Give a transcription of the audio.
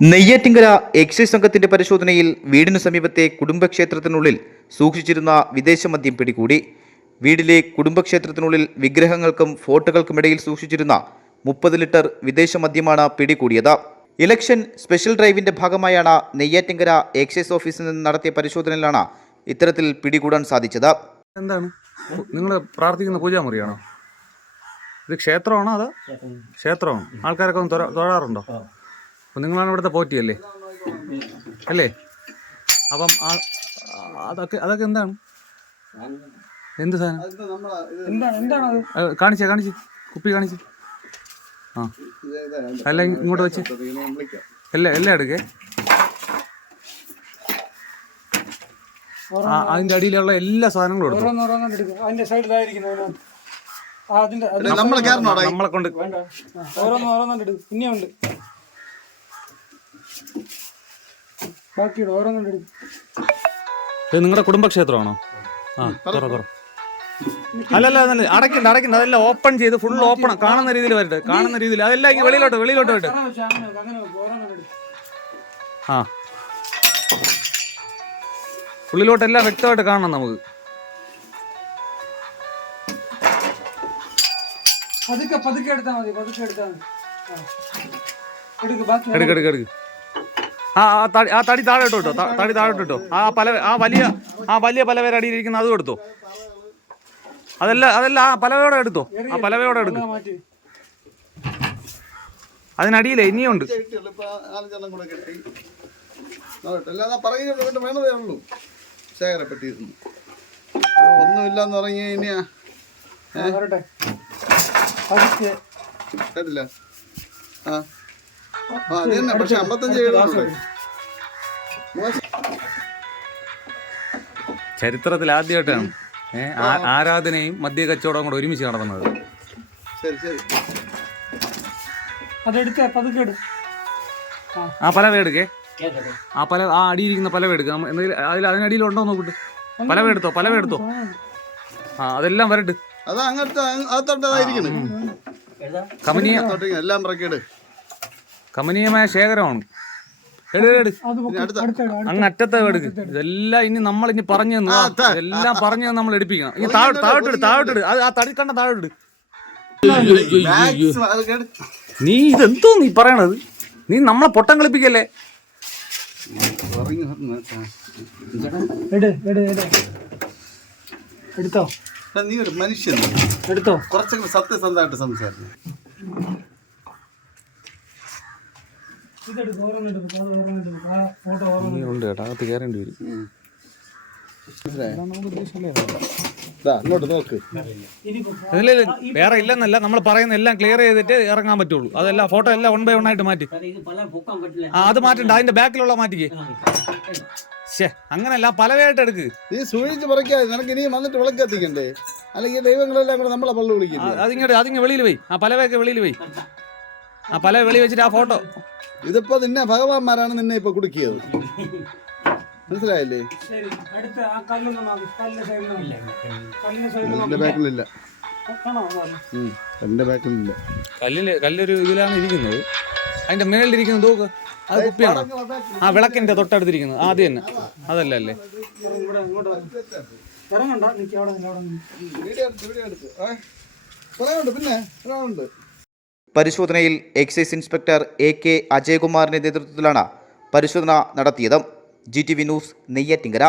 Neyyattinkara excise സംഘത്തിന്റെ പരിശോധനയിൽ വീടിനു സമീപത്തെ കുടുംബക്ഷേത്രത്തിനുള്ളിൽ സൂക്ഷിച്ചിരുന്ന വിദേശ മദ്യം പിടികൂടി. വീടിലെ കുടുംബക്ഷേത്രത്തിനുള്ളിൽ വിഗ്രഹങ്ങൾക്കും ഫോട്ടോകൾക്കുമിടയിൽ സൂക്ഷിച്ചിരുന്ന മുപ്പത് ലിറ്റർ വിദേശ മദ്യമാണ് പിടികൂടിയത്. ഇലക്ഷൻ സ്പെഷ്യൽ ഡ്രൈവിന്റെ ഭാഗമായാണ് നെയ്യാറ്റിങ്കര എക്സൈസ് ഓഫീസിൽ നിന്ന് നടത്തിയ പരിശോധനയിലാണ് ഇത്തരത്തിൽ പിടികൂടാൻ സാധിച്ചത്. എന്താണ്? നിങ്ങൾ പ്രാർത്ഥിക്കുന്ന പൂജാമുറിയാണോ? ഇത് ക്ഷേത്രമാണോ അതോ ക്ഷേത്രമാണ്. ആൾക്കാരൊക്കെ ഒന്ന് തൊഴാറുണ്ടോ? അപ്പം നിങ്ങളാണ് ഇവിടുത്തെ പോറ്റിയല്ലേ? അല്ലേ? അപ്പം ആ- അതൊക്കെ അതൊക്കെ എന്താണ്? എന്ത് സാധനം? എന്താണ് എന്താണ് അത്? അത് കാണിച്ചേ കാണിച്ച്. കുപ്പി കാണിച്ച്. ആ. അല്ല ഇങ്ങോട്ട് വെച്ച്. എല്ലാം എല്ലാം എടുക്കേ. അതിന്റെ അതിന്റെ അടിയിലുള്ള എല്ലാ സാധനങ്ങളും എടുക്കും. അതിന്റെ അതിന്റെ നമ്മളെ കൊണ്ട് ഓരോന്ന് ഓരോന്നും എടുക്കും ഇനിയുണ്ട്. ബാക്കിയുടെ ഓരോന്നും എടുക്കും. നിങ്ങളുടെ കുടുംബക്ഷേത്രമാണോ? ആ തുറ തുറ. അല്ലല്ല അതല്ല അടക്കണ്ട അടക്കണ്ട അതെല്ലാം ഓപ്പൺ ചെയ്ത് ഫുൾ ഓപ്പൺ കാണുന്ന രീതിയിൽ വരട്ടെ. കാണുന്ന രീതിയിൽ. അതെല്ലാം ഇങ്ങനെ വെളിയിലോട്ട് വെളിയിലോട്ട് വരട്ടെ. ആ ഉള്ളിലോട്ട് ഉള്ളിലോട്ടെല്ലാം വ്യക്തമായിട്ട് കാണണം നമുക്ക്. പതുക്കെ പതുക്കെ എടുത്താൽ മതി പതുക്കെ എടുത്താൽ മതി. എടുക്ക് എടുക്ക് എടുക്ക്. ആ തടി ആ തടി താഴെ ഇട്ടോ തടി താഴെ ഇട്ടോ. ആ പല ആ വലിയ ആ വലിയ പലവേര അടിയിലിരിക്കുന്ന അതും എടുത്തോ അതല്ല അതല്ല ആ പലവയോടെ എടുത്തോ. ആ പലവയോടെ എടുക്ക്. അതിനടിയില്ല ഇനിയുണ്ട്. ശേഖരപ്പെട്ടിരുന്നു ഒന്നുമില്ലെന്ന് പറഞ്ഞു കഴിഞ്ഞാ ആ അത് തന്നെ. പക്ഷെ അമ്പത്തഞ്ച് എഴുതുന്നുണ്ട് ചരിത്രത്തിൽ ആദ്യമായിട്ടാണ്. ആ- ആരാധനയും മദ്യ കച്ചവടവും കൂടെ ഒരുമിച്ച് നടത്തുന്നത്. ശരി ശരി. അതെടുത്തേ പതുക്കെ എടു. ആ. പല പലവ എടുക്കേ. ആ പല ആ അടിയിരിക്കുന്ന പലവ നമ്മ- എന്തെങ്കിലും അതിൽ അതിനടിയിൽ ഉണ്ടോ നോക്കിട്ട് പലവ എടുത്തോ പലവ എടുത്തോ. ആ അതെല്ലാം വരട്ട്. അത് അങ്ങനത്തെ അകത്തോട്ടതായിരിക്കണം. എല്ലാം പറക്കിട് കമനീയമായ ശേഖരമാണ്. അങ്ങ് അറ്റത്തെ എടുക്ക്. ഇതെല്ലാം ഇനി നമ്മൾ ഇനി പറഞ്ഞു തന്നു. എല്ലാം പറഞ്ഞു നമ്മൾ എടുപ്പിക്കണം. ഇനി താഴോട്ട് താഴോട്ട് താഴോട്ട് അത് ആ തടി കണ്ട താഴോട്ട്. നീ ഇതെന്തോ നീ പറയണത്? നീ നമ്മളെ പൊട്ടം കളിപ്പിക്കല്ലേ? എടുത്തോ? നീ ഒരു മനുഷ്യൻ. എടുത്തോ? കുറച്ചൊക്കെ സത്യസന്ധമായിട്ട് സംസാരിക്കും. ഇതെടുക്കും ഓരോന്നും എടുക്കും അത് എടുക്കും ആ ഫോട്ടോ ഓരോന്നും നീ ഉണ്ട് കേട്ടോ അകത്ത് കയറേണ്ടി വരും. ഇതാ ഇങ്ങോട്ട് നോക്ക്. വേറെ ഇല്ലെന്നല്ല നമ്മൾ പറയുന്ന എല്ലാം ക്ലിയർ ചെയ്തിട്ട് ഇറങ്ങാൻ പറ്റുള്ളൂ. അതെല്ലാം ഫോട്ടോ എല്ലാം വൺ ബൈ വൺ ആയിട്ട് മാറ്റി. ആ അത് മാറ്റണ്ട അതിന്റെ ബാക്കിലുള്ള മാറ്റിക്ക്. ശേ അങ്ങനല്ല പലവയായിട്ട് എടുക്ക്. നീ സൂചിച്ച് പറിക്കാതെ നിനക്ക് ഇനിയും വന്നിട്ട് വിളക്ക് കത്തിക്കണ്ടേ? അല്ലെങ്കിൽ ദൈവങ്ങളെല്ലാം കൂടെ നമ്മളെ പള്ളു വിളിക്കും അതിങ്ങോട്ട് അതിങ്ങ് വെളിയിൽ പോയി. ആ പലവയൊക്കെ വെളിയിൽ പോയി. ആ പല വെളി വെച്ചിട്ട് ആ ഫോട്ടോ. ഇതിപ്പോ നിന്നെ ഭഗവാന്മാരാണ് നിന്നെ ഇപ്പൊ കുടുക്കിയത്. മനസ്സിലായില്ലേ? എന്റെ ബാക്കിലില്ല. എന്റെ ബാക്കിലില്ല. കല്ലിൽ കല്ലൊരു ഇതിലാണ് ഇരിക്കുന്നത്. അതിന്റെ മേളിലിരിക്കുന്നത് നോക്ക്. അത് കുപ്പിയാണ്? ആ വിളക്കിന്റെ തൊട്ടടുത്തിരിക്കുന്നത്. ആദ്യം തന്നെ. അതല്ല അല്ലേ? പിന്നെ? ഒരാളുണ്ട്. പരിശോധനയിൽ എക്സൈസ് ഇൻസ്പെക്ടർ എ കെ അജയകുമാറിന്റെ നേതൃത്വത്തിലാണ് പരിശോധന നടത്തിയത്. G T V news Neyyattinkara.